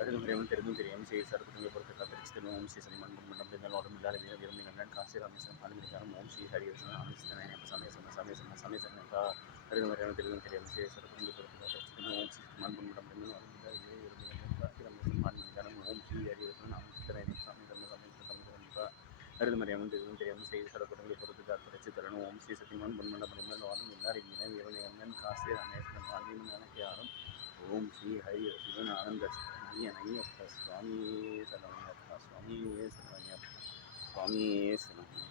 தெரிந்தும் தெரியாமல் செய்ய சரக்குகளை பொறுத்து காத்திருச்சிட்டு ஓம் ஸ்ரீ சனி மண்பும் மண்டம் இருந்தால் உடம்பு இல்லாத வீர விரும்பி கண்ணன் காசி ராமேஸ்வரம் ஆளுமிக்காரம் ஓம் ஸ்ரீ ஹரிஹரசன் ஆனந்தன் சமயசன்னா தெரிந்தும் தெரியாமல் செய்ய சரக்குகளை பொறுத்து காத்திருச்சிட்டு ஓம் ஸ்ரீ மண்பும் மண்டம் இருந்தால் உடம்பு இல்லாத வீர விரும்பி கண்ணன் காசி ராமேஸ்வரம் ஆளுமிக்காரம் ஓம் ஸ்ரீ ஹரிஹரசன் ஆனந்தன் அறிவுமறையாமல் தெரிந்தும் தெரியாமல் செய்ய சரக்குகளை பொறுத்து காத்திருச்சி தரணும் ஓம் ஸ்ரீ சத்தியமான் பொன்மண்டம் இருந்தால் உடம்பு இல்லாத வீர விரும்பி கண்ணன் காசி ராமேஸ்வரம் ஆளுமிக்காரம் ஓம் ஸ்ரீ ஹரிஹரசன் ஆனந்த ஐயப்ப சுவாமியே சரணமையப்பா சுவாமியே சரணமையப்பா சுவாமியே சரணமையப்பா.